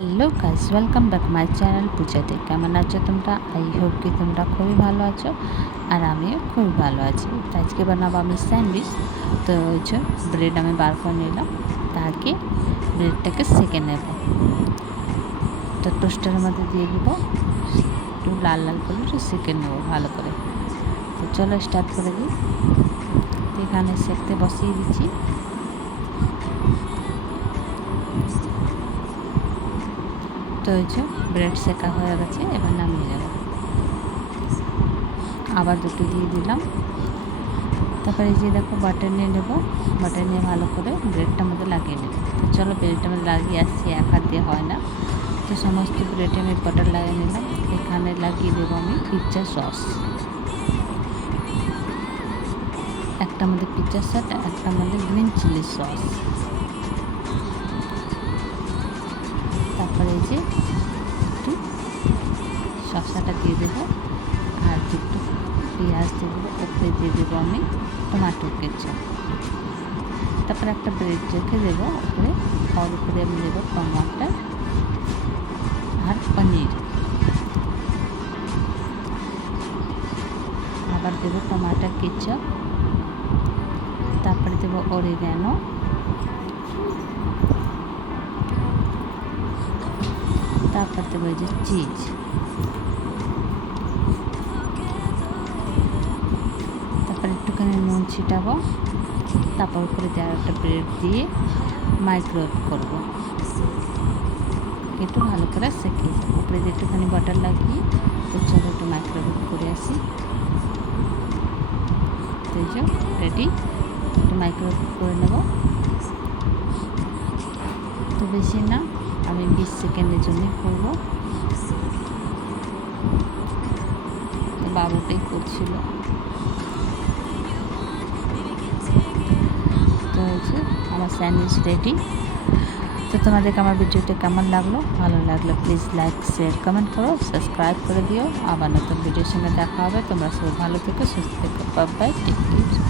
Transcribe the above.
Hello guys, welcome back my channel পূজাতে। কেমন আছো তোমরা? আই হোপ কি তোমরা খুবই ভালো আছো, আর আমিও খুবই ভালো আছি। তো আজকে বানাবো আমি স্যান্ডউইচ। তো ওই যে ব্রেড আমি বার করে নিলাম, তাকে ব্রেডটাকে সেঁকে নেব। তো টোস্টারের মধ্যে দিয়ে দিব, একটু লাল লাল করে একটু সেঁকে নেবো ভালো করে। তো চলো স্টার্ট করে দিই। তো এখানে সেঁকতে বসিয়ে দিচ্ছি। তো ওই যে ব্রেড সেঁকা হয়ে গেছে, এবার নামিয়ে নেব। আবার দুটো দিয়ে দিলাম। তারপরে এই যে দেখো বাটার নিয়ে নেবো, বাটার নিয়ে ভালো করে ব্রেডটার মধ্যে লাগিয়ে নেব। তো চলো ব্রেডটার মধ্যে লাগিয়ে আসছি, এক হাত দিয়ে হয় না। তো সমস্ত ব্রেডে আমি বাটার লাগিয়ে নিলাম। এখানে লাগিয়ে দেবো আমি পিৎজা সস, একটার মধ্যে পিৎজা সস, একটার মধ্যে গ্রিন চিলি সস। তারপরে এই যে একটু শসাটা দিয়ে দেবো, আর একটু পেঁয়াজ দিয়ে দেবো, ওপরে দিয়ে দেবো আমি টমেটো কেচাপ। তারপরে একটা ব্রেড রেখে দেবো উপরে, আর উপরে আমি দেবো টমাটো আর পনির। আবার দেবো টমাটো কেচাপ, তারপরে দেবো অরিগ্যানো, তারপর দেবো এই যে চিজ। তারপর একটুখানি নুন ছিটাবো, তারপর উপরে দেওয়ার একটা ব্রেড দিয়ে মাইক্রোওয়েভ করবো একটু ভালো করে সেঁকে। উপরে দিয়ে একটুখানি বাটার লাগিয়ে তো চলো একটু মাইক্রোওয়েভ করে আসি। তো এই যে রেডি, একটু মাইক্রোওয়েভ করে নেব। তো বেশি না, আমি 20 সেকেন্ডের জন্যই করবো। তো বাবুটাই করছিল। তো হচ্ছে আমার স্যান্ডউইচ রেডি। তো তোমাদেরকে আমার ভিডিওটা কেমন লাগলো? ভালো লাগলে প্লিজ লাইক, শেয়ার, কমেন্ট করো, সাবস্ক্রাইব করে দিও। আবার নতুন ভিডিওর সঙ্গে দেখা হবে। তোমরা সবাই ভালো থেকো, সুস্থ থেকো। Bye bye, take care.